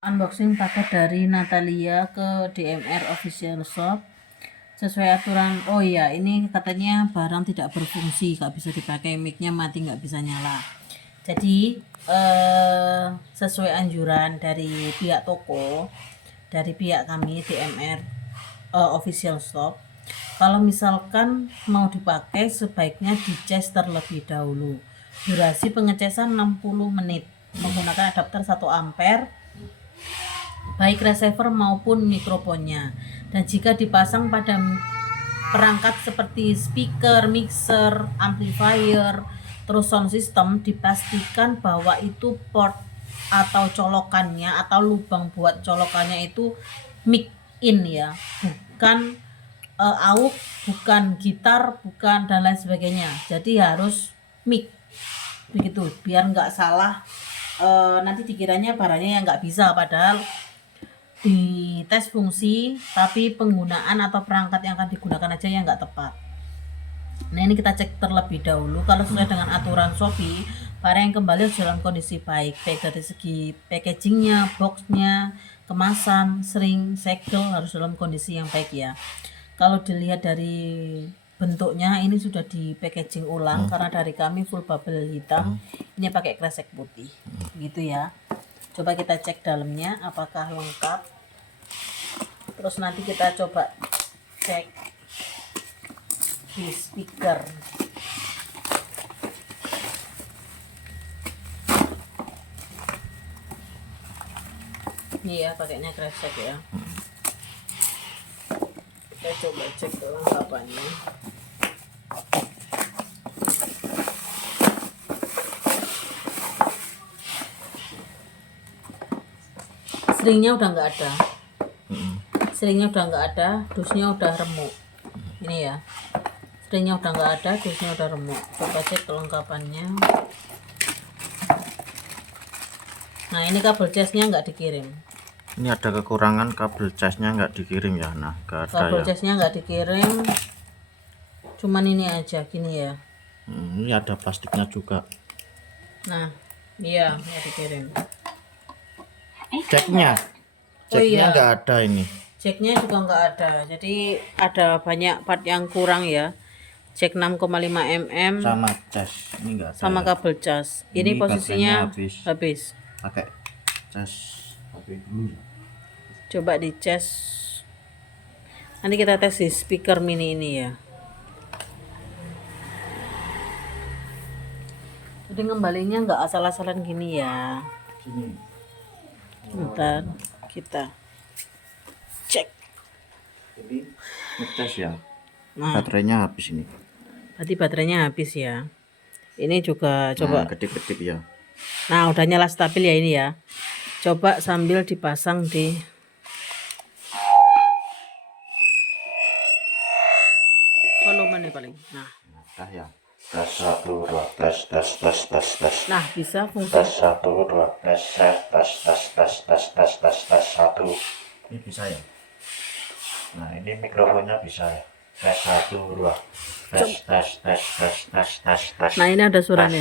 Unboxing paket dari Natalia ke DMR Official Shop sesuai aturan. Oh iya, ini katanya barang tidak berfungsi, nggak bisa dipakai, mic-nya mati, nggak bisa nyala. Jadi sesuai anjuran dari pihak toko, dari pihak kami DMR Official Shop, kalau misalkan mau dipakai sebaiknya dicas terlebih dahulu. Durasi pengecasan 60 menit menggunakan adapter 1 ampere baik receiver maupun mikrofonnya. Dan jika dipasang pada perangkat seperti speaker, mixer, amplifier, terus sound system, dipastikan bahwa itu port atau colokannya atau lubang buat colokannya itu mic in ya, bukan aux, bukan gitar, bukan dan lain sebagainya. Jadi harus mic begitu, biar nggak salah. Nanti dikiranya barangnya yang nggak bisa, padahal di tes fungsi tapi penggunaan atau perangkat yang akan digunakan aja yang nggak tepat. Nah, ini kita cek terlebih dahulu. Kalau sesuai dengan aturan Shopee, barang yang kembali harus dalam kondisi baik dari segi packagingnya, boxnya, kemasan, sering, segel harus dalam kondisi yang baik ya. Kalau dilihat dari bentuknya, ini sudah di packaging ulang karena dari kami full bubble hitam, ini pakai kresek putih gitu ya. Coba kita cek dalamnya apakah lengkap. Terus nanti kita coba cek di speaker. Ini ya pakainya kresek ya. Kita coba cek kelengkapannya. Seringnya udah nggak ada, seringnya udah nggak ada, dusnya udah remuk. Ini ya, seringnya udah nggak ada, dusnya udah remuk. Coba cek kelengkapannya. Nah, ini kabel casnya nggak dikirim. Ini ada kekurangan, kabel casnya nggak dikirim ya. Nah, nggak ada kabel ya. casnya nggak dikirim, cuman ini aja gini ya. Ini ada plastiknya juga. Nah, iya nggak dikirim. Ceknya iya, nggak ada ini. Ceknya juga nggak ada, jadi ada banyak part yang kurang ya. Cek 6,5 mm Sama cas ini nggak ada. sama ya. kabel cas. Ini posisinya habis. Pakai cas HP dulu. Coba dicas. Nanti kita tes di speaker mini ini ya. Jadi ngembalinya nggak asal-asalan gini ya. Sini. Bentar, kita cek. Jadi ngecas ya. Nah, Baterainya habis ini. berarti baterainya habis ya. Ini juga coba. Kedip-kedip ya. Nah, udah nyala stabil ya ini ya. Coba sambil dipasang di volume nih paling. Nah, Ya. Tes 1 2 tes. nah bisa fungsi. Tes 1 2 tes 1. Ini bisa ya. Nah, ini mikrofonnya bisa ya. Tes 1 2 tes. Nah, ini ada suaranya.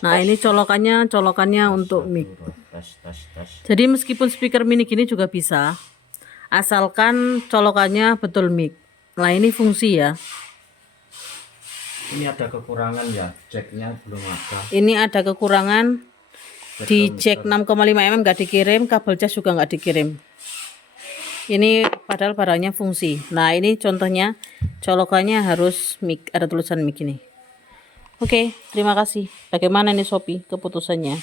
Nah, ini colokannya untuk mic. Jadi meskipun speaker mini gini juga bisa, asalkan colokannya betul mic. Nah, ini fungsi ya. Ini ada kekurangan ya, ceknya belum ada. Ini ada kekurangan, di cek 6,5 mm nggak dikirim, kabel cas juga nggak dikirim. Ini padahal barangnya fungsi. Nah, ini contohnya colokannya harus mic, ada tulisan mic ini. Oke, terima kasih. Bagaimana nih Shopee keputusannya?